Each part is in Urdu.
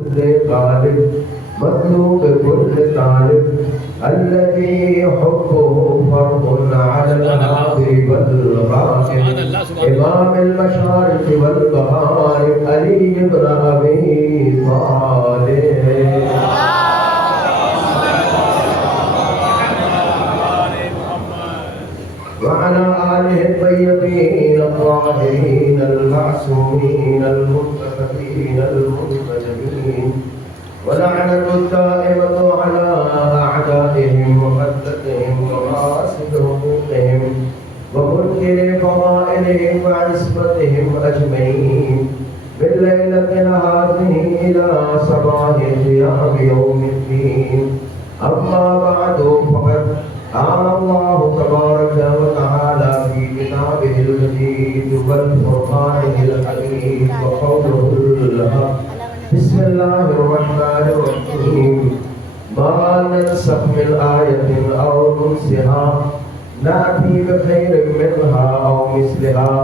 غالب مطلوب كل طالب الذي حبه فرض على الحاضر والغائب إمام المشارق والمغارب علي بن أبي طالب وعلى آله الطيبين الطاهرين المعصومين المنتخبين المنتجبين ولعنة الدائمة على أعدائهم وخذتهم ومقاصد حقوقهم ومنكر فضائلهم وعصمتهم أجمعين من ليلة هذه إلى صباح قيام يوم الدين. أما بعد فقد قال الله تبارك وتعالى في كتابه المجيد والفرقان الحميد وقوله الحق بسم الله الرحمن الرحيم ما ننسخ من آية أو ننسها نأتي بخير منها أو مثلها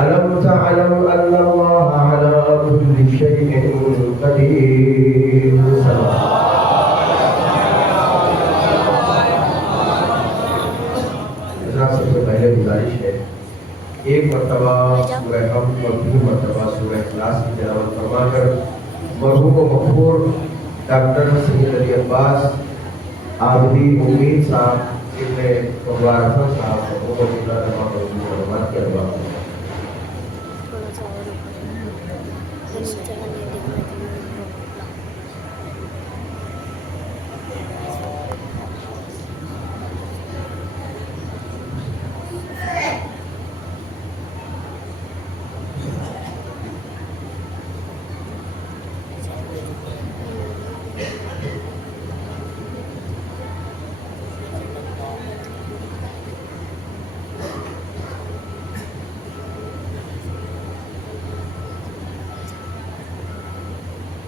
ألم تعلم أن الله على كل شيء قدير. سب سے پہلے گزارش ہے ایک مرتبہ سورہ حمد اور 3 مرتبہ سورہ اخلاص کی تلاوت فرما کر مرحوم و مغفور ڈاکٹر سید علی عباس عابدی امید صاحب ابن مبارک صاحب کو معلومات کے ارباب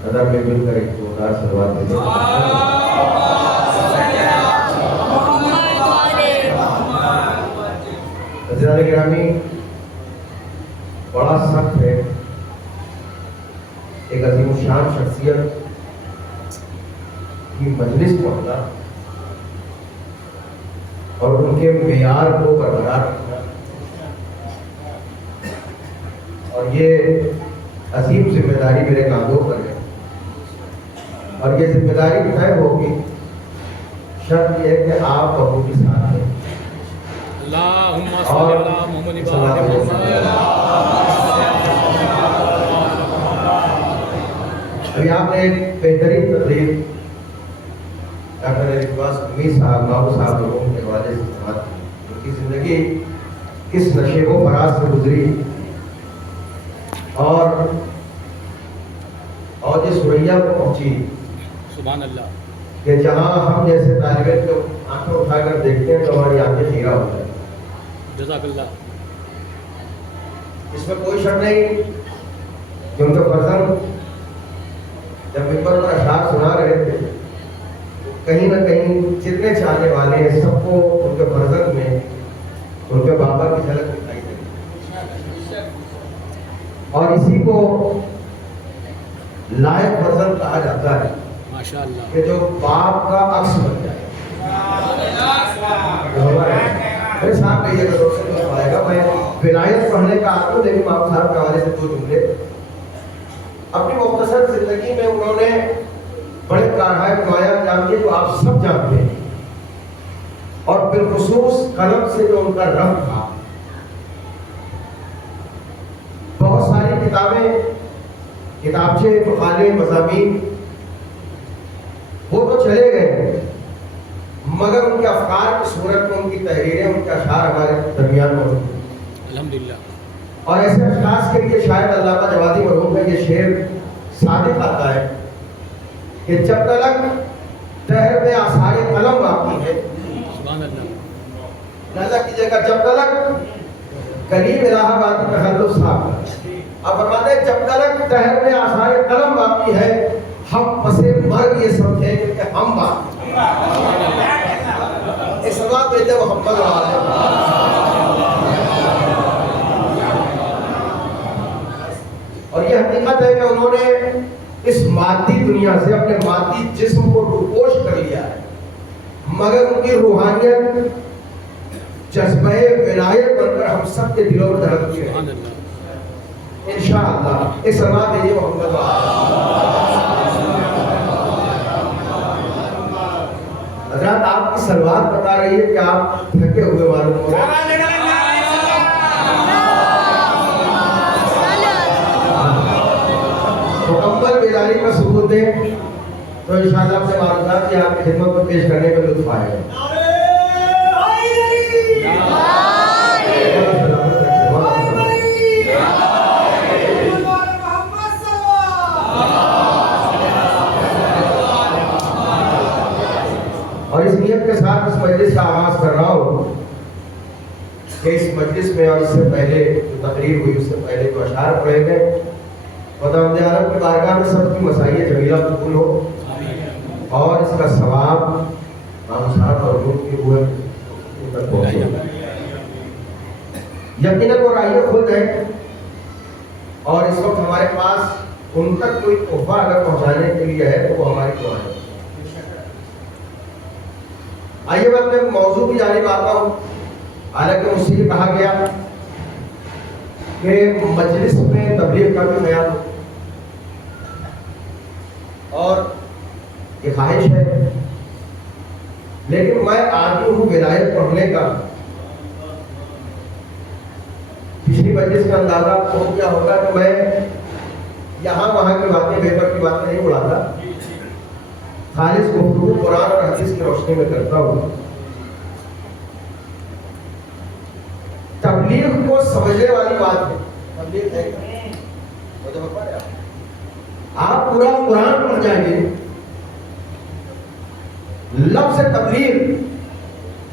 ادا میں مل کر ایک زوردار صلوات دیتے ہیں. حضرات گرامی بڑا سخت ہے ایک عظیم الشان شخصیت کی مجلس پہنچنا اور ان کے معیار کو برقرار رکھنا اور یہ عظیم ذمہ داری میرے کاندھوں پر ہے اور یہ ذمہ داری طے ہوگی شرط یہ ہے کہ آپ ابو کے ساتھ ہیں. اور ابھی آپ نے ایک بہترین تقریر ڈاکٹر اقباس امید صاحب ماؤ صاحب لوگوں کے حوالے سے سماعت کی. ان کی زندگی کس نشیب و فراز سے گزری اور یہ سوریا کو پہنچی سبحان اللہ کہ جہاں ہم جیسے طالب علم کو آنکھیں اٹھا کر دیکھتے ہیں تو ہماری آنکھیں خیرہ ہوتا ہے. جزاک اللہ. اس میں کوئی شک نہیں کہ ان کے فرزند جب ممبر پر اشعار سنا رہے تھے کہیں نہ کہیں جتنے چاہنے والے ہیں سب کو ان کے فرزند میں ان کے بابا کی جھلک دکھائی دے اور اسی کو لائق فرزند کہا جاتا ہے ماشاءاللہ کہ جو باپ کا عکس بن جائے. میرے ساتھ کہیے گا دوست سے آئے گا. میں ولایت پڑھنے کا آتا ہوں لیکن باپ صاحب کے حوالے سے 2 جملے. اپنی مختصر زندگی میں انہوں نے بڑے کارہائے نمایاں انجام دیے جو آپ سب جانتے ہیں اور بالخصوص قلم سے جو ان کا رنگ تھا. بہت ساری کتابیں کتابچے مقالے مضامین وہ تو چلے گئے مگر ان کے افکار کی صورت میں ان کی تحریریں ان کے اشعار ہمارے درمیان موجود ہیں الحمدللہ. اور ایسے اشخاص کے لیے شاید علامہ جوادی مرحوم کا یہ شعر صادق آتا ہے کہ جب تلک دہر میں آثار قلم باقی ہے سبحان اللہ. لہذا کیجیے گا جب تلک قریب الہ آبادی تخلف صاحب اب فرماتے ہیں جب تلک دہر میں آثار قلم باقی ہے ہم پسے مرگ یہ سمجھیں کہ ہم باقی اس بات میں جب محمد والے اور یہ حقیقت ہے کہ انہوں نے اس مادی دنیا سے اپنے مادی جسم کو روپوش کر لیا ہے، مگر ان کی روحانیت جذبہ ولایت بن کر ہم سب کے دلوں میں دھڑکتی ہے سبحان اللہ انشاءاللہ۔ ایک سلام دیجیے محمد حضرات، آپ کی سلوات بتا رہی ہے کہ آپ تھکے ہوئے معلوم ہو رہے ہیں۔ مکمل بیداری کا ثبوت دیں تو انشاءاللہ اپنے معروضات کی آپ کی خدمت کو پیش کرنے میں لطف آئے گا۔ اور اس نیت کے ساتھ اس مجلس کا آغاز کر رہا ہوں کہ اس مجلس میں اور اس سے پہلے جو تقریر ہوئی اس سے پہلے جو اشعار پڑھے گئے خداوند عالم کی بارگاہ میں سب کی مسائل جمیلہ قبول ہو اور اس کا ثواب ہم ساتھ اور روح کی ہوئے تک پہنچے۔ یقیناً وہ راہیں خود ہیں اور اس وقت ہمارے پاس ان تک کوئی تحفہ اگر پہنچانے کے لیے ہے تو وہ ہماری دعا ہے۔ آئیے میں اپنے موضوع کی جانب آتا ہوں۔ حالانکہ مجھ سے یہ کہا گیا کہ مجلس میں تبلیغ کا بھی خیال ہو اور یہ خواہش ہے، لیکن میں عادی ہوں ولایت پڑھنے کا۔ پچھلی مجلس کا اندازہ ہو کیا ہوگا کہ میں یہاں وہاں کی باتیں پیپر کی باتیں نہیں اڑاتا، خالص گفتگو قرآن اور حدیث کی روشنی میں کرتا ہوں۔ تبلیغ کو سمجھنے والی بات ہے، تبلیغ ہے آپ پورا قرآن پڑھ جائیں گے، لفظ تبلیغ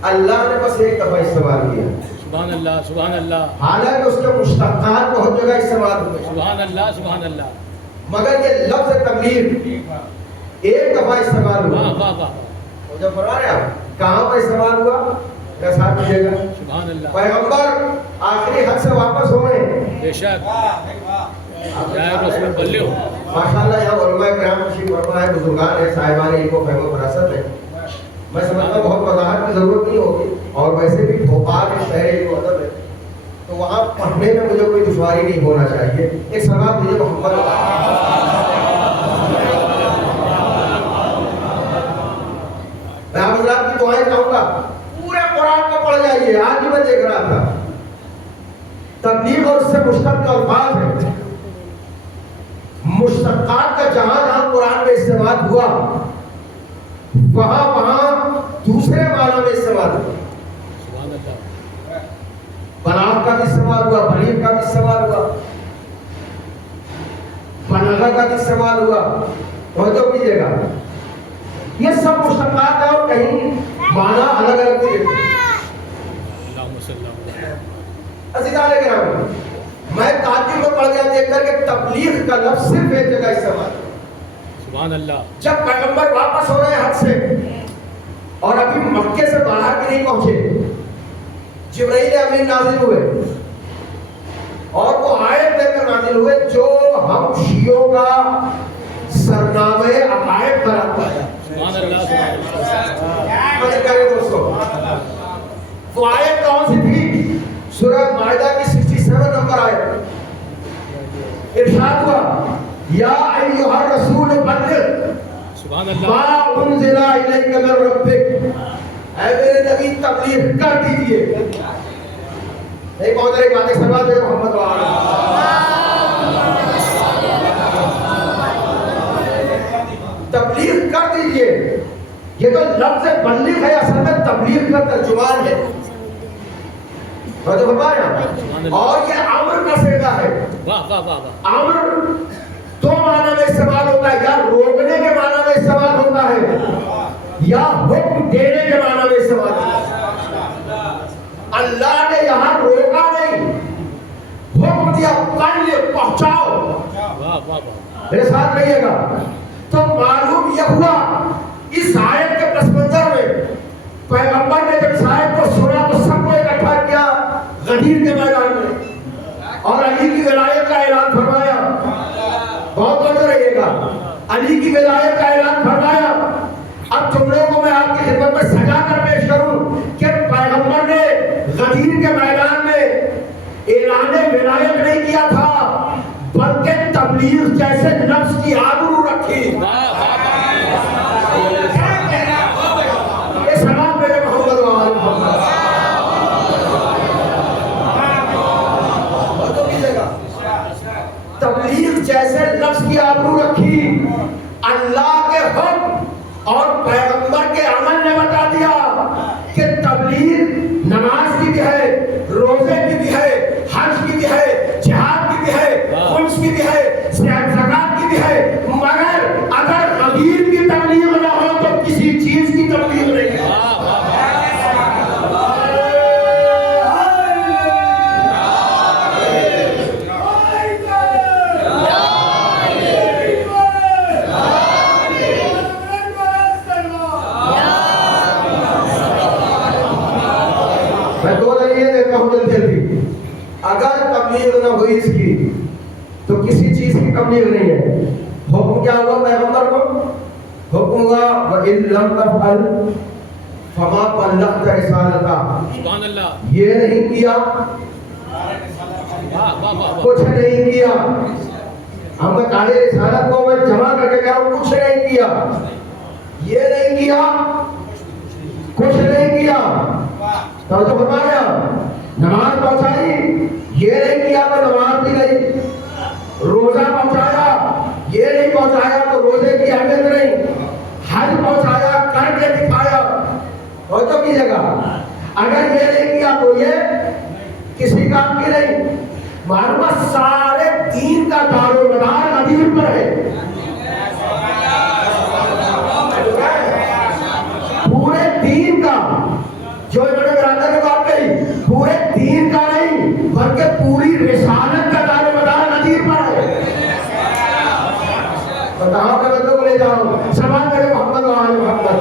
اللہ نے بس ایک دفعہ استعمال کیا، سبحان اللہ سبحان اللہ، حالانکہ اس کے مشتقات بہت جگہ استعمال ہوئے، سبحان اللہ سبحان اللہ، مگر یہ لفظ تبلیغ ایک دفعہ استعمال ہوا۔ واہ واہ واہ، مجھے فرما رہے آپ کہاں پر استعمال ہوا؟ میرا ساتھ دیجیے گا۔ سبحان اللہ، پیغمبر آخری حد سے واپس ہوئے، بے شک جائے رسول بلغ، ماشاءاللہ یہاں علماء کرام تشریف فرما ہے، بزرگان ہیں، صاحبان علم و فہم و فراست ہے۔ میں سمجھتا ہوں بہت وضاحت کی ضرورت نہیں ہوگی، اور ویسے بھی بھوپال ایک شہر علم و ادب ہے تو وہاں پڑھنے میں مجھے کوئی دشواری نہیں ہونا چاہیے۔ ایک سلام دیجیے محمد۔ میں آپ حضرات کی دعائیں چاہوں گا، پورے قرآن کو پڑھ جائیے۔ آج بھی میں دیکھ رہا تھا تبلیغ اور اس سے مشتق الفاظ ہیں، مشتقات کا جہاں جہاں قرآن میں استعمال ہوا وہاں وہاں دوسرے معنی میں استعمال ہوا۔ سبحان اللہ، بلاغ کا بھی استعمال ہوا، بلیغ کا بھی استعمال ہوا، بلاغہ کا بھی استعمال ہوا۔ توجہ کیجیے گا، یہ سب مشتقات ہیں اور کہیں معنی الگ الگ بھی ہے۔ اللہم صلی اللہ علیہ عزیزان کرام، میں تعجب میں پڑ گیا دیکھ کر کہ تبلیغ کا لفظ صرف ایک جگہ استعمال ہے۔ سبحان اللہ، جب پیغمبر واپس ہو رہے حد سے اور ابھی مکے سے باہر بھی نہیں پہنچے، جبرائیل امین نازل ہوئے اور وہ آیت لے کر نازل ہوئے جو ہم شیعوں کا سرنامے عقائد بناتا ہے۔ سبحان اللہ، دوستوں وہ آیت کون سی تھی؟ سورہ مائدہ کی 67 نمبر آیت۔ ارشاد ہوا یا ایھا الرسول بلغ سبحان ما اللہ، انزل الیک من ربک، اے میرے نبی تبلیغ کر دیجئے۔ نہیں بہت ایک بات سنوا دے محمد تبلیغ کر دیجئے۔ یہ تو لفظ بلغ ہے، اصل میں تبلیغ کا ترجمان ہے۔ اور یہ امر کا صیغہ ہے۔ واہ واہ واہ واہ، امر دو معنی میں استعمال ہوتا ہے، یا روکنے کے معنی میں استعمال ہوتا ہے یا حکم دینے کے معنی میں استعمال ہوتا ہے۔ اللہ نے یہاں روکا نہیں، حکم دیا پہلے پہنچاؤ۔ واہ واہ واہ، میرے ساتھ رہیے گا تو معلوم یہ ہوا اس آیت کے پس منظر میں پیغمبر نے جب اس آیت کو سنا تو سب کو اکٹھا کیا غدیر کے میدان میں اور علی کی ولایت کا اعلان فرمایا۔ بہت بہت رہیے گا۔ علی کی ولایت کا اعلان فرمایا. اب تم لوگوں کو میں آپ کی خدمت میں سجا کر پیش کروں کہ پیغمبر نے غدیر کے میدان میں اعلان ولایت نہیں کیا تھا بلکہ تبلیغ جیسے نفس کی آبرو رکھی. یہ سلام میرے محمد وآل محمد. تبلیغ جیسے لفظ کی آبرو رکھی. اللہ کے حکم اور پیغمبر کے عمل نے بتا دیا کہ تبلیغ نماز کی بھی ہے, روزے کی بھی ہے, حج کی بھی ہے, جہاد کی بھی ہے, خمس کی بھی ہے, زکات کی بھی ہے, مگر اگر غدیر کی تبلیغ نہ ہو تو کسی چیز کی تبلیغ نہیں ہے. اگر تبلیغ نہ ہوئی اس کی تو کسی چیز کی تبلیغ نہیں ہے. حکم کیا ہوا پیغمبر کو؟ حکم ہوا وَإِن لَمْ تَفْعَلْ فَمَا بَلَّغْتَ رِسَالَتَهُ. یہ نہیں کیا, کچھ نہیں کیا. ہم نے کہا رسالت کو میں جمع کر کے کہہ رہا ہوں, کچھ نہیں کیا. یہ نہیں کیا, کچھ نہیں کیا. تو فرمایا نماز پہنچائی, یہ نہیں کیا تو نماز بھی گئی. روزہ پہنچایا, یہ نہیں پہنچایا تو روزے کی اہمیت نہیں. حج پہنچایا, کر کے دکھایا. اور تو کی جگہ اگر یہ نہیں کیا تو یہ کسی کام کی نہیں. معلومات سارے دین کا دار و مدار غدیر پر ہے. پورے دین کا جو انہوں نے برادر نے بات کہی, پورے دین کا نہیں بلکہ پوری رسالت کا دار و مدار غدیر پر ہے. اور کہاں پہ بندوں کو لے جاؤ, سلام میرے محمد وآل محمد.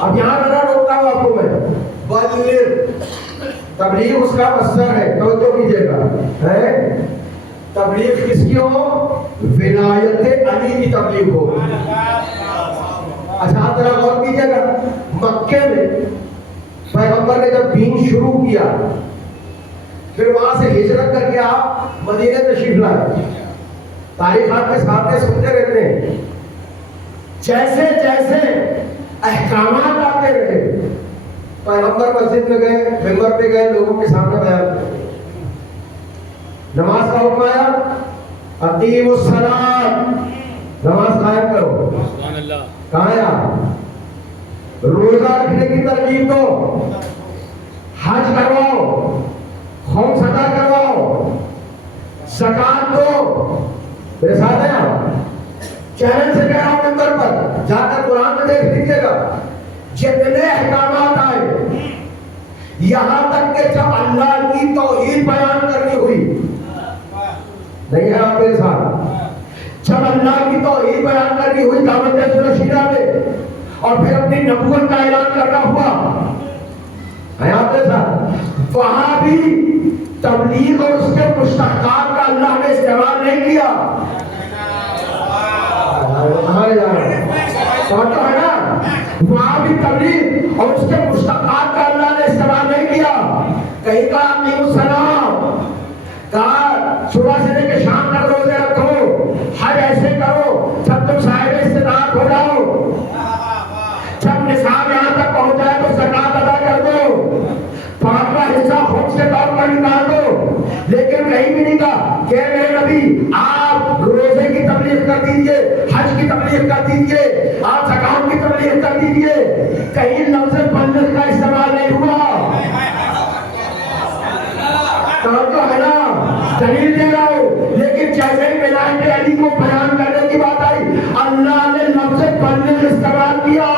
اب یہاں ذرا روکتا ہوں آپ کو میں. تبلیغ اس کا مصدر ہے, توجہ کیجیے گا. تبلیغ کس کی ہو؟ ولایت علی کی تبلیغ ہو. اچھا آپ ذرا غور کیجیے گا. مکے میں پیغمبر نے جب دین شروع کیا, پھر وہاں سے ہجرت کر کے آپ مدینہ تشریف لائے. تاریخات کے ساتھ سنتے رہتے ہیں. جیسے جیسے احکامات آتے رہے, پیغمبر مسجد میں گئے, ممبر پہ گئے, لوگوں کے سامنے بیان کرتے. نماز کا حکم آیا, اقیموا الصلاۃ, نماز قائم کرو. کہاں آیا؟ روزہ رکھنے کی ترغیب دو, حج کرواؤ, خمس ادا کرواؤ, زکات دو. میرے ساتھ ہیں آپ؟ چیلنج سے کہہ رہا ہوں ممبر پر, جا کر قرآن میں دیکھ لیجیے گا. جتنے احکامات آئے, یہاں تک کہ جب اللہ کی توحید بیان کرنی ہوئی, نہیں ہے آپ میرے ساتھ, جب اللہ کی توحید بیان کرنی ہوئی دعوت رشیدہ میں, اور پھر اپنی نبوت کا اعلان کرنا ہوا, ہے آپ میرے ساتھ, وہاں بھی تبلیغ اور اس کے مشتقات کا اللہ نے استعمال نہیں کیا. تو ہے نا, وہاں بھی تبلیغ اور اس کے مشتقات کا اللہ نے استعمال نہیں کیا. کہیں کا اقیموا الصلاۃ, کہا صبح سے لے کے شام تک روزے رکھو, حج ایسے کرو جب تم صاحب استطاعت ہو جاؤ, جب نصاب یہاں تک پہنچ جائے تو زکات ادا کر دو, 5واں حصہ خود سے طور پر نکال دو. لیکن کہیں بھی نہیں کہا کہ میرے نبی آپ روزے کی تبلیغ کر دیجئے, حج کی تبلیغ کر دیجئے, آپ زکات کی تبلیغ کر دیجئے. کہیں لفظ بلغ کا استعمال نہیں ہوا. تو ہے نا, دلیل دے رہا ہوں. لیکن جیسے ہی ولایت علی کو بیان کرنے کی بات آئی, اللہ نے لفظ بلغ استعمال کیا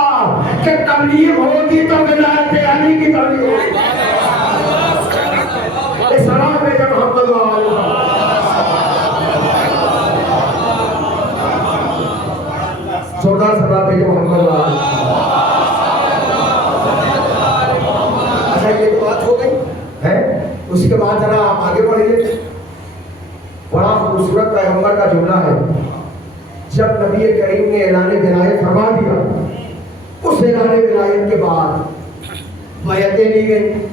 کہ تبلیغ ہوگی تو ولایت علی کی تبلیغ ہوگی. سلام میرے محمد وآل زوردار سلام میرے محمد وآل. اچھا یہ بات ہو گئی ہے, اس کے بعد ذرا آپ آگے بڑھیے. پیغمبر کا جملہ ہے، جب نبی کریم نے اعلان ولایت فرما دیا، اس اعلان ولایت کے بعد بیعتیں لی گئی.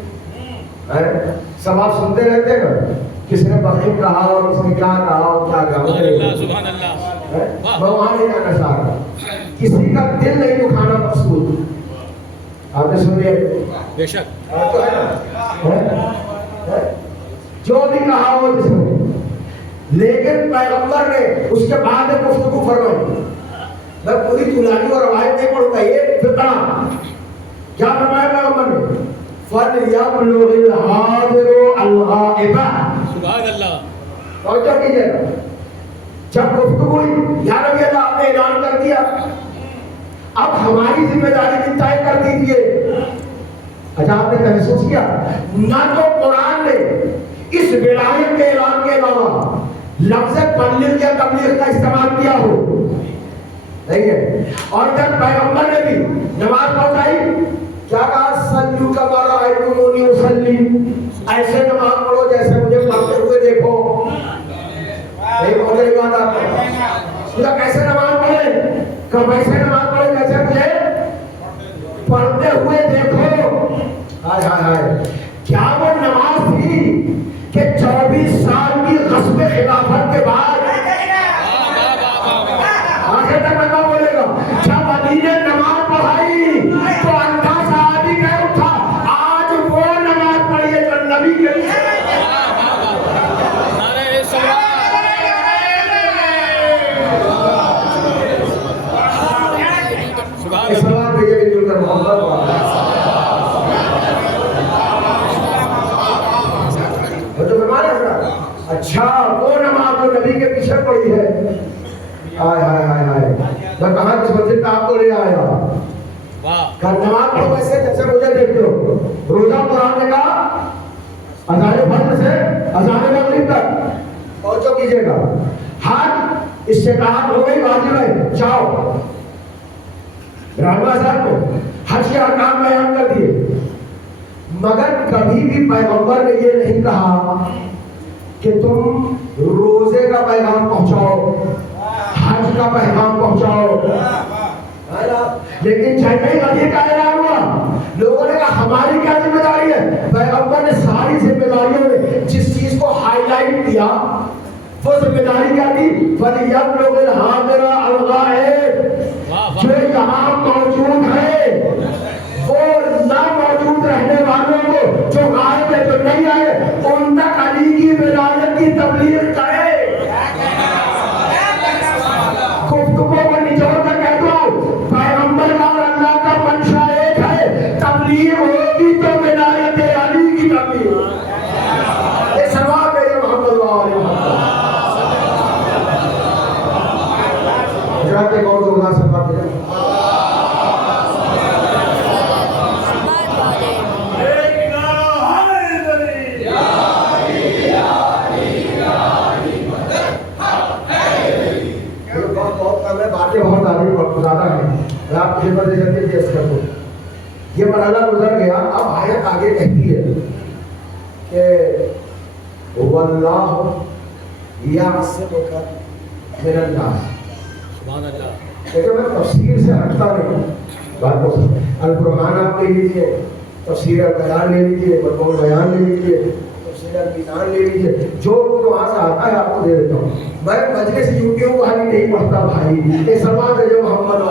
سب آپ سنتے رہتے ہیں نا، کس نے بخیل کہا اور اس نے کیا کہا اور کیا کہا. سبحان اللہ. وہاں نہیں جانا سارا، کسی کا دل نہیں دکھانا مقصود. آپ نے سن لیا بے شک. جو بھی کہا وہ جس نے، لیکن پیغمبر نے اس کے بعد گفتگو فرمائی. میں پوری طولانی اور روایت نہیں پڑھوں گا، یہ فقہ کیا فرمایا پیغمبر نے؟ فَلْيَبْلُغِ الْحَاضِرُ الْغَائِبَ. سبحان اللہ. توجہ کیجیے گا، جب گفتگو ہوئی یا نبی اللہ آپ نے اعلان کر دیا، اب ہماری ذمہ داری بھی طے کر دیجیے. اچھا آپ نے محسوس کیا نہ تو قرآن نے اس ولایت کے اعلان کے علاوہ لفظ بلغ یا تبلیغ کا استعمال کیا ہو، نہیں ہے. اور جب پیغمبر نے بھی نماز پڑھائی کیا کہا؟ صلو کما رأیتمونی اصلی، ایسے نماز پڑھو جیسے مجھے پڑھتے ہوئے دیکھو. نہیں بہت بڑی بات آپ نے کیسے نماز پڑھے؟ کب ایسے نماز پڑھے جیسے مجھے پڑھتے ہوئے دیکھو. ہائے ہائے ہائے، کیا وہ نماز تھی کہ 24 سال کی غصب خلافت کے بعد آخر تک بندہ بولے گا جب علی نے نماز پڑھائی تو اندھا صحابی کہہ اٹھا آج وہ نماز پڑھیے جو نبی کے لیے. سلام بھیجے بھی مل کر محمد. اچھا وہ نماز جو نبی کے پیچھے پڑی ہے. ہائے ہائے ہائے ہائے، میں کہاں کس منزل پہ آپ کو لے آیا. نماز پڑھو ویسے جیسے مجھے دیکھتے ہو. روزہ قرآن نے کہا اذان فجر سے اذان مغرب تک. توجہ کیجیے گا، حج استطاعت ہو گئی، واجب ہے، جاؤ. رحمہ صاحب کو حج کے احکام بیان کر دیے، مگر کبھی بھی پیغمبر نے یہ نہیں کہا کہ تم روزے کا پیغام پہنچاؤ، حج کا پیغام پہنچاؤ. لیکن جب غدیر کا اعلان ہوا لوگوں نے کہا ہماری کیا ذمہ داری ہے؟ پیغمبر نے ساری ذمہ داریوں میں جس چیز کو ہائی لائٹ کیا وہ ذمہ داری کیا تھی؟ فَلْيَبْلُغِ الْحَاضِرَ الْغَائِبَ. جو یہاں موجود ہے وہ نہ موجود رہنے والوں کو جو غائب ہے، جو نہیں آئے، ان تک علی کی ولایت کی تبلیغ کرے. گفتگو کو نچوڑ کر کہہ دو پیغمبر کا اور اللہ کا منشا ایک ہے، تبلیغ ہوگی تو ولایت علی کی تبلیغ. یہ ثواب ہے محمد علیہ وسلم. حضرات ایک اور زوردار سے بات کریں. بہت آدمی بہت زیادہ ہے، آپ مجھے پر دیکھ کے پیش کر دو. یہ مرحلہ گزر گیا، اب آیت آگے کہتی ہے کہ واللہ یعصمک من الناس. سبحان اللہ. لیکن میں تفسیر سے ہٹتا نہیں. بات کو القرآن آپ لے لیجیے، تفسیر البیان لے لیجیے، مطلب بیان لے لیجیے، تفسیر المیزان لے لیجیے، جو وہاں سے آتا ہے آپ کو دے دیتا ہوں. میں مجلس یوٹیوب والی نہیں پڑھتا بھائی، یہ سلمان ہے جو محمد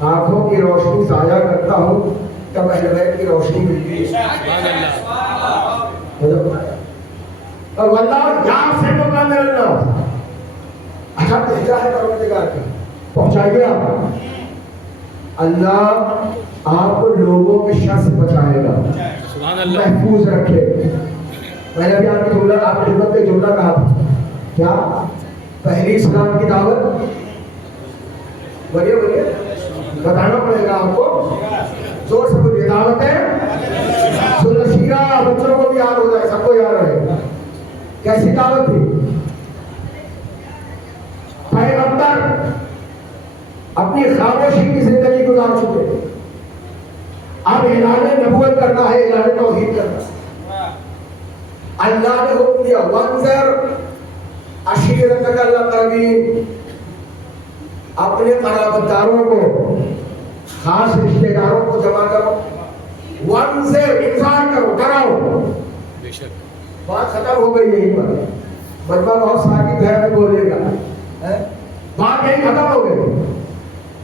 آنکھوں کی روشنی ضائع کرتا ہوں تب اہل بیت کی روشنی ملتی ہے. اور واللہ یعصمک من الناس. اچھا بھیجا ہے پروردگار کا، پہنچائیے آپ. اللہ آپ کو لوگوں کے شر سے بچائے گا، محفوظ رکھے. میں نے ابھی آپ کی جملہ آپ کی خدمت میں جملہ کہا تھا کیا؟ پہلی اسلام کی دعوت. بولیے بولیے، بتانا پڑے گا آپ کو، زور سے بولیے. دعوت ہے سنت سیرہ، بچوں کو بھی یاد ہو جائے، سب کو یاد رہے. کیسی دعوت تھی؟ پیغمبر اپنی خاموشی کی زندگی گزار چکے، اب اعلان نبوت کرنا ہے، اعلان توحید کرنا ہے۔ اللہ نے حکم دیا وانذر عشیرتک الاقربین، اپنے قرابت داروں کو، خاص رشتہ داروں کو جمع کرو، وانذر انذار کرو، ڈراؤ۔ بے شک بات ختم ہو گئی یہیں پر، بچہ بہت ساکت ہے میں بولے گا، بات یہی ختم ہو گئی۔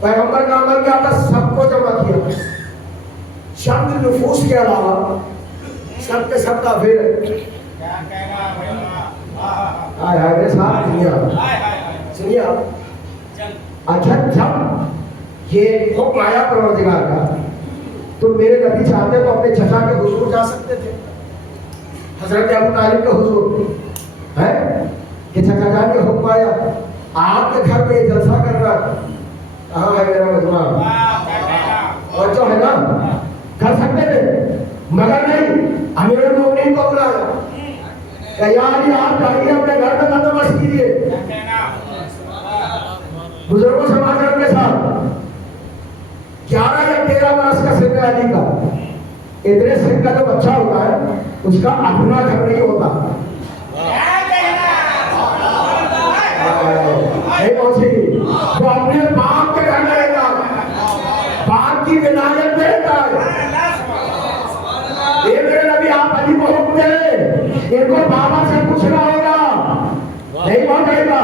پیغمبر کا عمل کیا تھا؟ سب کو جمع کیا، چند نفوس کے علاوہ سب کے سب کافر ہے۔ آئے آئے میرے ساتھ سنیے آپ، اچھا جب یہ حکم آیا پروردگار کا تو میرے نبی چاہتے تو اپنے چچا کے حضور جا سکتے تھے، حضرت ابو طالب کے حضور ہے کہ چچا جان کے حکم آیا آپ کے گھر میں یہ جلسہ کرنا، کہاں ہے میرا مجمع؟ اور جو ہے نا کر سکتے تھے، مگر نہیں، امیر المومنین کو بلایا کہ یار آپ جائیے اپنے گھر میں بندوبست کیجیے بزرگوں سے معاشرت کے ساتھ۔ 11 یا 13 برس کا سن علی کا، اتنے سن کا جو بچہ ہوتا ہے اس کا اپنا گھر نہیں ہوتا، نہیں پہنچی، وہ اپنے باپ کے گھر میں رہتا، باپ کی ولایت میں رہتا ہے۔ یہ میرے نبی آپ علی کو حکم دے، ان کو بابا سے پوچھنا ہوگا، نہیں پہنچے گا۔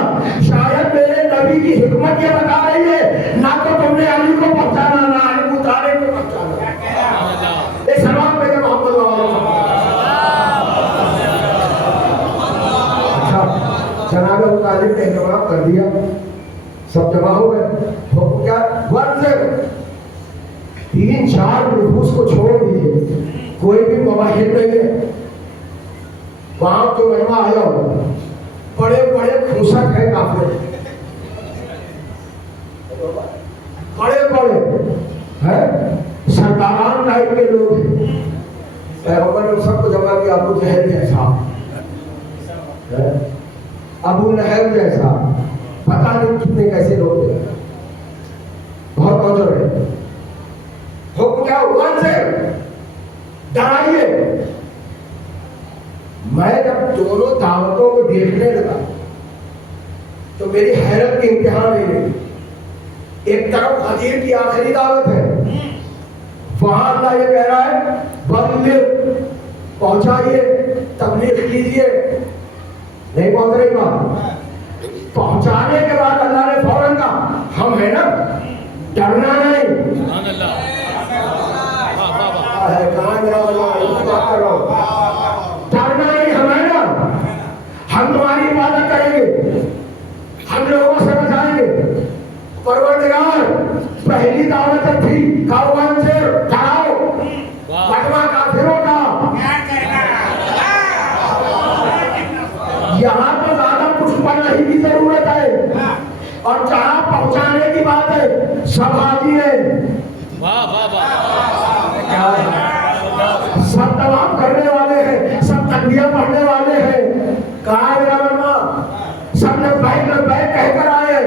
شاید میرے نبی کی حکمت یہ بتا رہی ہے نہ تو تم نے علی کو پہنچانا نہ علی ابو طالب کو پہنچانا۔ یہ سلام پہ محمد جناب ابو طالب نے اہتمام کر دیا، سب جمع ہو گئے، حکم کیا؟ ورث 3-4 نفوس کو چھوڑ دیجیے، کوئی بھی مواہد نہیں ہے، وہاں جو مہمان آیا ہو بڑے بڑے کھوسک ہے کافر، بڑے بڑے ہیں سرداران ٹائپ کے لوگ ہیں۔ پیغمبر نے سب کو جمع کیا، ابو جہل جیسا، ابو لہب جیسا، پتہ نہیں کتنے کیسے لوگ ہیں، بہت موجود ہے۔ حکم کیا ہوا سے ڈرائیے۔ میں جب دونوں دعوتوں کو دیکھنے لگا تو میری حیرت کی انتہا نہیں رہی۔ ایک طرف غدیر کی آخری دعوت ہے، وہاں اللہ یہ کہہ رہا ہے بلغ، پہنچائیے، تبلیغ کیجیے، نہیں پہنچ رہی بات۔ پہنچانے کے بعد اللہ نے فوراً کہا ہم ہیں نا، ڈرنا نہیں۔ سبحان اللہ، ہے کہاں میرا بات کر رہا ہوں، ڈرنا نہیں، ہم ہیں نا، ہم تمہاری عبادت کریں گے، ہم لوگوں سے بچائیں گے۔ پروردگار پہلی دعوت تھی کاروان سے ڈراؤ، بٹوا کافروں کا۔ یہاں تو زیادہ کچھ پڑھنے کی ضرورت ہے، اور جہاں پہنچانے کی بات ہے سب حاضر ہیں، سب طواف کرنے والے ہیں، سب تکبیریں پڑھنے والے ہیں۔ کہاں ہے میرا ماما؟ سب نے بیک کہہ کر آئے،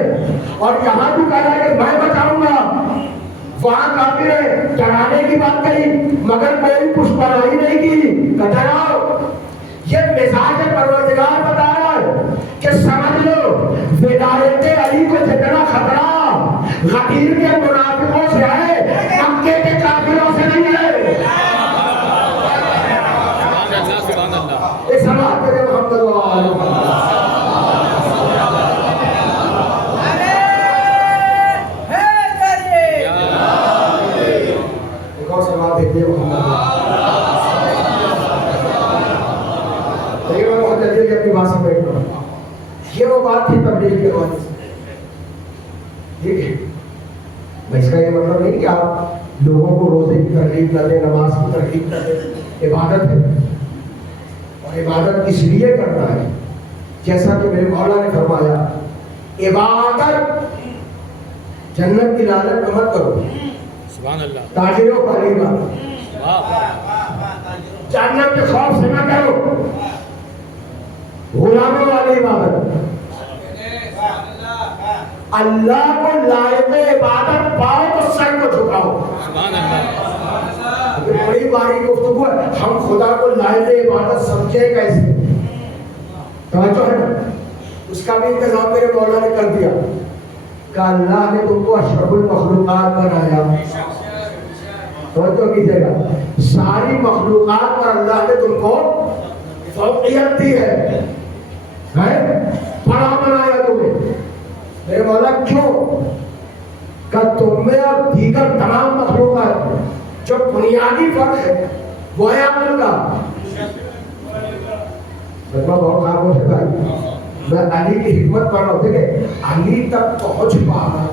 اور یہاں تو کہہ رہا ہے کہ میں بچاؤں گا، وہاں کافر ہے، ڈرانے کی بات کہی مگر کوئی کچھ پڑھائی نہیں کی کہ ڈراؤ۔ یہ مزاج پروردگار بتا رہا ہے کہ سمجھ لو ولایت علی کو جتنا خطرہ غدیر کے منافقوں سے ہے، مکے کے کافروں سے نہیں ہے۔ اس سماعت کے محمد و آل محمد۔ ایک اور سماعت دیکھیے محمد، اپنی بات سے بیٹھ رہا ہوں۔ یہ وہ بات تھی تبلیغ کے حوالے سے، ٹھیک ہے؟ میں اس کا یہ مطلب نہیں کہ آپ لوگوں کو روزے کی ترغیب نہ دیں، نماز کی ترغیب نہ دیں، عبادت ہے، اور عبادت اس لیے کرنا ہے جیسا کہ میرے مولا نے فرمایا عبادت جنت کی لالچ مت کرو، سبحان اللہ، تاجروں کا عبادت جنت کے خوف سے نہ کرو، غلاموں والی عبادت، اللہ کو لائق عبادت پاؤ تو سر کو جھکاؤ۔ سبحان اللہ، یہ بڑی باری گفتگو ہے. ہم خدا کو لائق عبادت سمجھے کیسے؟ توجہ ہے نا. اس کا بھی انتظام میرے مولا نے کر دیا کہ اللہ نے تم کو اشرف المخلوقات بنایا. توجہ کیجیے گا, ساری مخلوقات پر اللہ نے تم کو فوقیت دی ہے, بڑا بنایا تمہیں. میرے مولا کیوں؟ کہ تم میں اور دیگر تمام مخلوقات جو بنیادی فرق ہے وہ ہے عقل کا. بہت خاموش ہے بھائی, میں علی کی حکمت پڑھ رہا ہوں. دیکھیں علی تک پہنچ پانا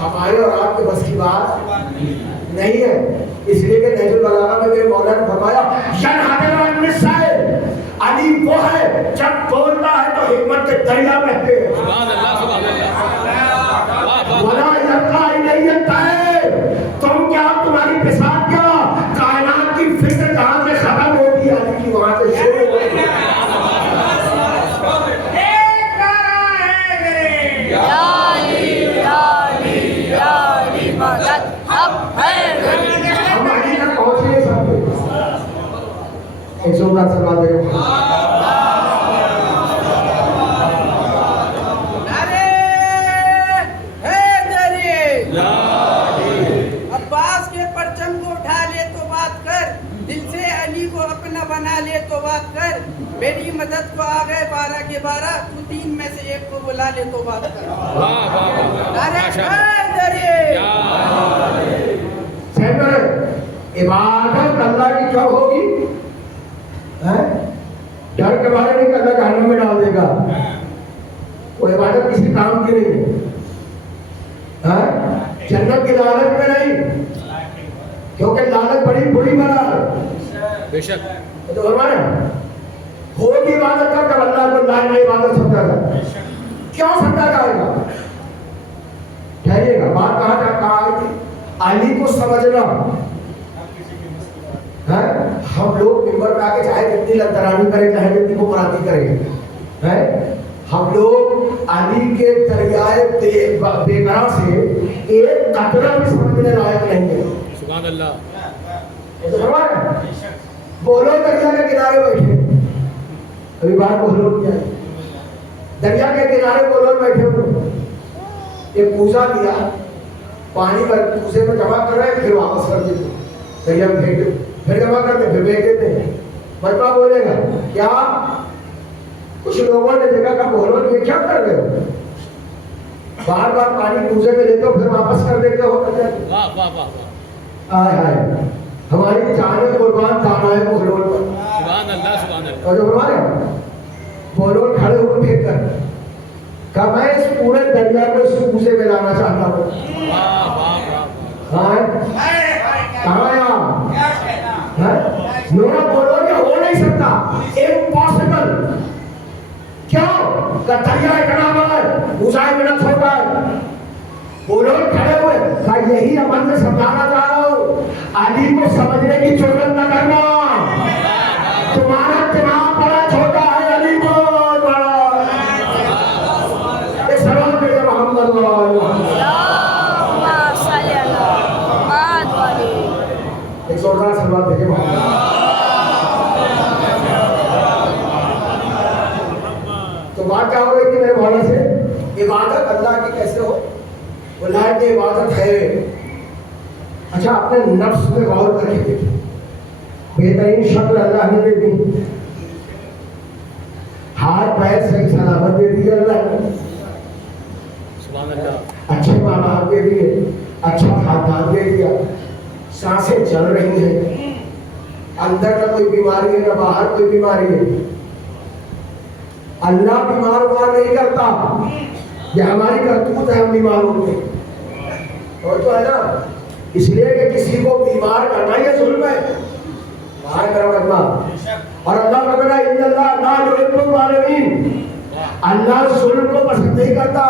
ہمارے اور آپ کے بس کی بات نہیں ہے. اس لیے کہ نہج البلاغہ میں میرے مولا نے فرمایا ینحدر عن النساء, علی وہ ہے جب بولتا ہے تو حکمت کے دریا بہتے ہیں. سبحان اللہ سبحان اللہ. ولا یبقى الیہ الطیر, تم کیا تمہاری بساط کیا کائنات کی فکر کہاں سے ختم ہوتی ہے علی کی وہاں سے شروع ہوتی ہے. ہم علی تک پہنچ نہیں سکتے. ایک سو بات سلام دے عباس کے پرچم کو اٹھا لے تو بات کر, دل سے علی کو اپنا بنا لے تو بات کر. میری مدد کو آ گئے 12 کے 12, تو 3 میں سے ایک کو بلا لے تو بات کر. عبادت اللہ کی کیا ہوگی؟ ڈر کے بارے نہیں کہ اللہ جہنم میں ڈال دے گا. وہ عبادت کسی کام کی نہیں ہے, جنت کی لالچ میں نہیں, کیونکہ لالچ بڑی بری بنا ہے. بے شک تو فرمایا ہوگی عبادت کا, جب اللہ کو لا عبادت سمجھا جائے. کیوں سمجھا جائے گا؟ ٹھہریے گا, بات کہاں تک کہا آئی تھی؟ علی کو سمجھنا. ہم لوگ ممبر پہ آ کے چاہے جتنی لطرانی کریں چاہے جتنی مقراتی کریں, ہم لوگ علی کے دریائے بیکرا سے ایک قطرہ بھی سمجھنے لائق نہیں ہے. سبحان اللہ. بولو دریا کے کنارے بیٹھے, ابھی بات بولو کیا ہے, دریا کے کنارے بولو بیٹھے ہوئے, ایک کوزہ لیا, پانی کا کوزے میں جمع کر رہے ہیں, پھر واپس کر دیتے دریا میں پھینک دیتے, پھر جمع کرتے پھر پھینک دیتے ہیں. بچہ بولے گا کیا؟ کچھ لوگوں نے دیکھا کہ بولو یہ کیا کر رہے ہو, بار بار پانی کوزے میں لیتے ہو پھر واپس کر دیتے ہو. واہ واہ واہ. آئے ہائے, ہماری جانیں قربان دانا ہے بولو پر. سبحان اللہ سبحان اللہ. اور جو فرمایا بولو کھڑے ہو کر پھینک کر کہ میں اس پورے دریا کو اس کوزے میں لانا چاہتا ہوں. واہ واہ واہ. کہاں میرا بولو یہ ہو نہیں سکتا, امپاسبل. کیوں؟ کہ دریا اتنا بڑا ہے, کوزہ اتنا چھوٹا ہے. بولو کھڑے ہوئے کہ یہی عمل میں سمجھانا چاہ رہا ہوں, علی کو سمجھنے کی ضرورت نہ کرنا. تمہارا دماغ بڑا چھوٹا ہے, علی بہت بڑا. یہ سلام پہ محمد ایک زوردار سلام دیکھیں محمد. تو بات کیا ہو رہی تھی میرے مولا سے, عبادت اللہ کی کیسے ہو؟ اللہ کی عبادت ہے. اچھا اپنے نفس میں غور کر کے دیکھیں, بہترین شکل اللہ نے دے دی, ہاتھ پیر صحیح سلامت دے دی اللہ نے, سبحان اللہ. اچھے ماں باپ دے دیے, اچھا خاندان دے دیا, سانسیں چل رہی ہیں, اندر کا کوئی بیماری ہے نہ باہر کوئی بیماری ہے. اللہ بیمار نہیں کرتا, یہ ہماری کرتوت ہے, ہم بیمار ہوتے ہیں. اور تو ہے نا, اس لیے کہ کسی کو بیمار کرنا یہ ظلم ہے. باہر کرو اجما. اور اللہ کا کہنا ان اللہ لا یحب الظالمین, اللہ ظلم کو پسند نہیں کرتا.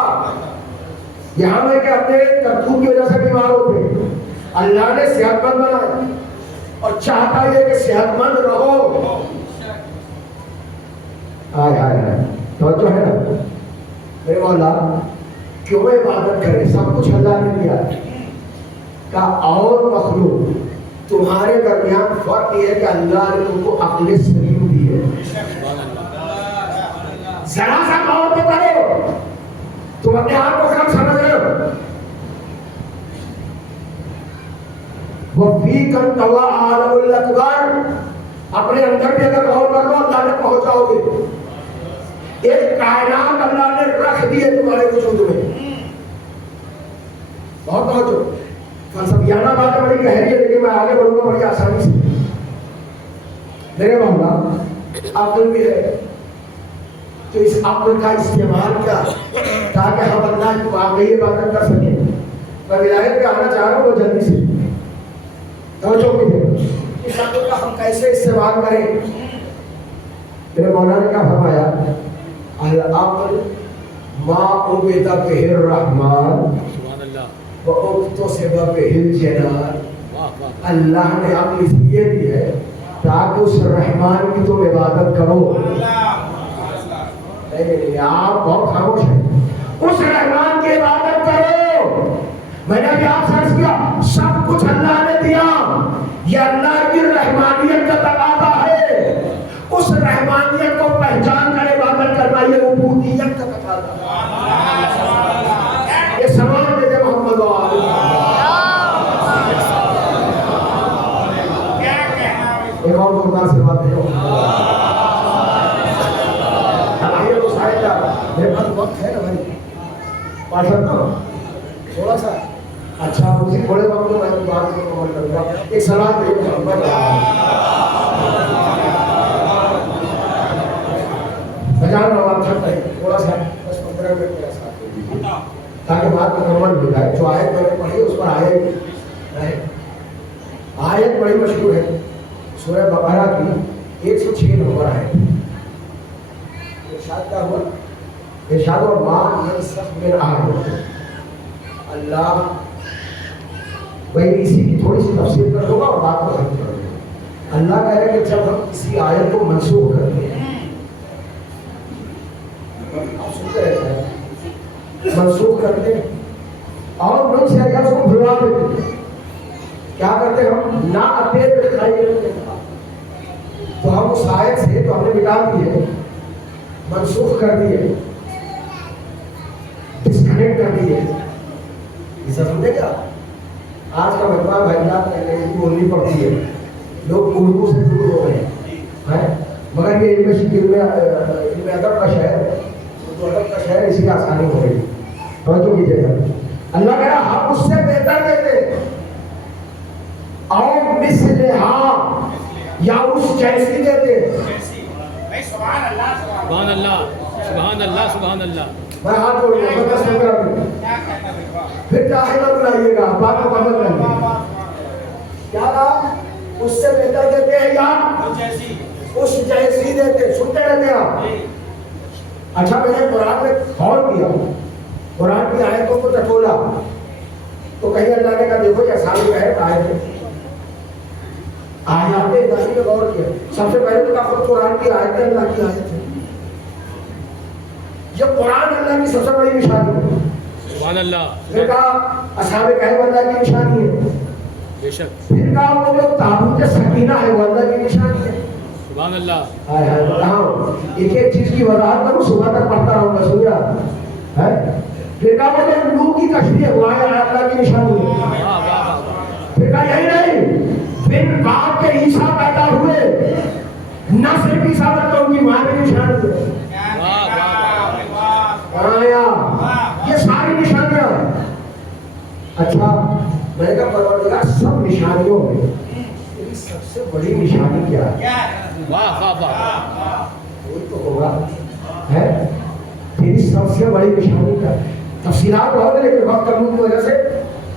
یہاں میں کہ اپنے کرتوت کی وجہ سے بیمار ہوتے ہیں, اللہ نے صحت مند بنایا اور چاہتا یہ کہ صحت مند رہو. آئے آئے آئے توجہ ہے نا میرے مولا, کیوں عبادت کرے؟ سب کچھ اللہ نے دیا کہ اور مخلوق تمہارے درمیان فرق یہ ہے کہ اللہ نے تم کو عقل سلیم دی ہے. ذرا سا غور تو کرو, تم اپنے آپ کو کم سمجھ رہے ہو. وَفِيكَ انْتَوَىٰ عَالَمُ الْأَكْبَارِ, اپنے اندر بھی اگر غور کر لو اللہ نے پہنچاؤ گے. ایک کائنات اللہ نے رکھ دی ہے تمہارے وجود میں. بہت توجہ, فلسفیانہ باتیں بڑی گہری ہے لیکن میں آگے بڑھوں گا بڑی آسانی سے. میرے مولا عقل بھی ہے تو اس عقل کا استعمال کیا تاکہ ہم اللہ کی واقعی عبادت کر سکیں. میں ولایت پہ آنا چاہ رہا ہوں وہ جلدی سے توجہ کیجیے. اس عقل کا ہم کیسے استعمال کریں. میرے مولا نے کیا فرمایا, العقل ما عبد به الرحمن واکتسب به الجنان. اللہ نے عقل اس لیے دی ہے تاکہ اس رحمان کی تم عبادت کرو. نہیں آپ بہت خاموش ہیں. اس رحمان کی عبادت کرو. میں نے بھی آپ سے عرض کیا سب کچھ اللہ نے دیا, یہ اللہ کی رحمانیت کا تقاضا ہے. اس رحمانیت کو پہچان کر عبادت کرنا یہ عبودیت کا تقاضا ہے. یہ سلام دے محمد و آل ایک اور زوردار سے بات ہے. آئیے تو سارے جا میرے پاس وقت ہے نا بھائی, پڑھ سکتا ہوں تھوڑا سا. اچھا اسی تھوڑے وقت میں بات کو کور کروں گا. ایک سلام دے محمد بجان روان تھا تھوڑا سا 10-15 منٹ میرا ساتھ دیجیے تاکہ بات مکمل ہو جائے. جو آیت میں نے پڑھی اس پر آیت بڑی مشہور ہے سورہ بقرہ کی 106 نمبر ہے. ارشاد کیا ہوا, ارشاد اور ماں ینسخ من آیۃ. اللہ بھائی اسی کی تھوڑی سی تفسیر کر دوں گا اور بات کو ختم کر دوں گا. اللہ کہہ رہے کہ جب ہم کسی آیت کو منسوخ کرتے ہیں, آپ سنتے رہتے ہیں, منسوخ کرتے ہیں اور من سے اگر اس کو بھلوا دیتے ہیں, کیا کرتے ہیں ہم نا اتے بخیر, تو ہم اس آیت سے تو ہم نے مٹا دیے, منسوخ کر دیے, ڈسکنیکٹ کر دیے. یہ سمجھے کیا آج کا مجمع بھائی صاحب انگریزی بولنی پڑتی ہے, لوگ اردو سے دور ہو گئے ہیں, مگر یہ علم ادب کا شہر, اردو ادب کا شہر, اسی کی آسانی ہو گئی. توجہ کیجیے گا. اللہ کہہ رہا ہم اس سے بہتر دیتے اور مثلہا یا اس جیسی دیتے. سبحان اللہ سبحان اللہ سبحان اللہ سبحان اللہ. میں ہاتھ جوڑوں گا, میں 10-15 منٹ پھر چاہے نہ بلائیے گا, بات کو مکمل کر لیں. کیا رہا اس سے بہتر دیتے ہیں یا اس جیسی دیتے. سنتے رہتے ہیں آپ. اچھا میں نے قرآن میں غور کیا, قرآن کی آیتوں کو ٹٹولا تو کہیں اللہ نے کہا دیکھو یہ ساری آیت آیت ہے. آیات الہی میں غور کیا, سب سے پہلے تو خود قرآن کی آیت اللہ کی آیت ہے. یہ قرآن اللہ کی سب سے بڑی نشانی ہے. سبحان اللہ. پھر کہا اصحاب کہف اللہ کی نشانی ہے. بے شک. پھر کہا وہ جو تابوت سکینہ ہے وہ اللہ کی نشانی ہے. سبحان اللہ. ہائے ہائے بتاؤ ایک ایک چیز کی وضاحت کروں, صبح تک پڑھتا رہوں گا. سنیا ہے. پھر کہا وہ جو نوح کی کشتی ہے وہ اللہ کی نشانی ہے. پھر کہا یہی نہیں, پھر باپ کے عیسیٰ پیدا ہوئے, نہ صرف عیسیٰ بلکہ ان کی ماں کی نشانی ہے. آیا یہ ساری نشانیاں. اچھا میں نے کہا پروردگار سب نشانیوں میں تیری سب سے بڑی نشانی کیا ہے؟ واہ واہ واہ. کوئی تو ہوگا ہے. تیری سب سے بڑی نشانی کیا ہے؟ تفصیلات بہت ہے لیکن وقت کمی کی وجہ سے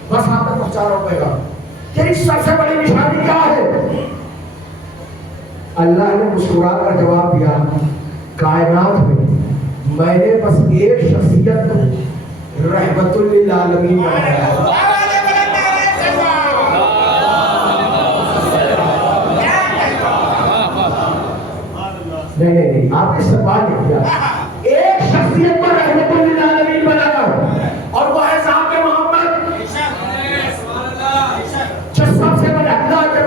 بس آپ تک پہنچا رہا ہوں. گا تیری سب سے بڑی نشانی کیا ہے؟ اللہ نے مسکرا کر جواب دیا کائنات میں نے بس ایک شخصیت رحمت للعالمین بنایا ہے. نہیں آپ نے سوال نہیں کیا. ایک شخصیت کو رحمت للعالمین بنایا اور وہ ہے صاحب محمد, جو سب سے بڑے اللہ کے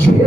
6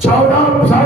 1400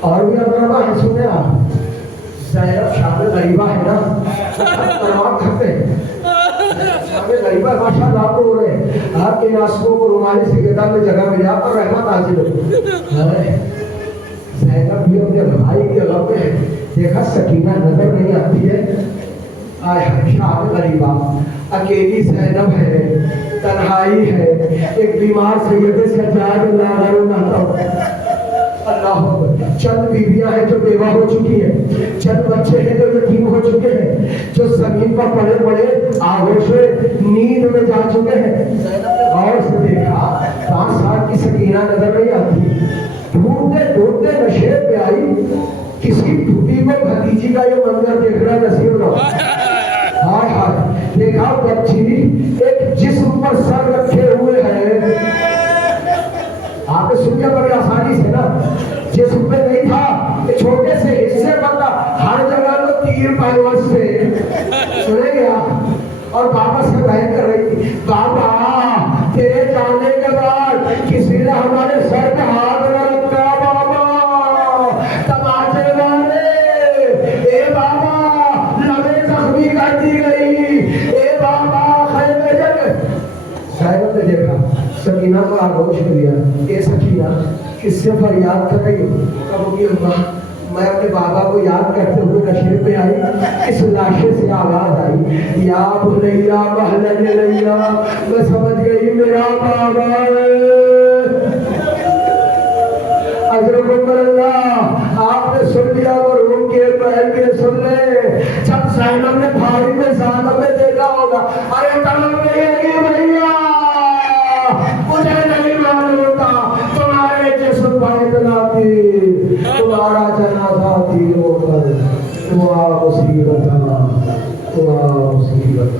اور بھی اقربا ہے سنے آپ زینب شام غریبہ ہے نا تمام کرتے ہیں شام غریبہ ماشاءاللہ آپ ہو رہے ہیں آپ کے ناسبوں کو رومالی سکیدہ میں جگہ ملے آپ پر رحمت حاصل ہو زینب بھی اپنے بھائی کے غم میں ہے دیکھا سکینہ نظر نہیں آتی ہے آئے شام غریبہ اکیلی زینب ہے تنہائی ہے ایک بیمار سید سجاد اللہ علیہ اللہ چند بیویاں ہیں جو بیوہ ہو چکی ہیں چند بچے ہیں جو یتیم ہو چکے ہیں جو زمین پر پڑے پڑے آغوش نیند میں جا چکے ہیں اور سے دیکھا 5 سال کی سکینہ نظر نہیں آتی ڈھونڈتے ڈھونڈتے نشے پہ آئی کسی ٹوٹی کو بھتیجی کا یہ منظر دیکھنا نصیب نہ ہائے ہائے دیکھا بچی ایک جسم پر سر رکھے ہوئے ہے آپ نے سنیا بڑی آسانی سے نا جسم پہ نہیں تھا کہ چھوٹے سے حصے پر تھا ہر جگہ تو تیر پائیوز سے سنے گیا اور بابا سے بہن کر رہی تھی بابا تیرے جانے کے بعد کسی نے ہمارے سر پہ ہاتھ نہ رکھا بابا تماچے والے اے بابا لبے زخمی کر دی گئی اے بابا خیمے جگہ زینب نے دیکھا سکینہ کو آگوش کیا اے سکینہ کس سے فریاد کر رہی ہو کہو کہ اللہ میں اپنے بابا کو یاد کرتے ہوئے نشے پہ آئی اس لاشے سے آواز آئی یا بھلیا بہلن لیا میں سمجھ گئی میرا بابا اجرکم اللہ آپ نے سن لیا وہ روم کے پہل کے سن لے جب زینب نے بھائی میں زانب میں دیکھا ہوگا ارے طلب نہیں ہے بھئیا مجھے نہیں معلوم تھا تمہارے جسم پر اتنا تھی تمہارا جنازہ تھی وہ پر دعا مصیبت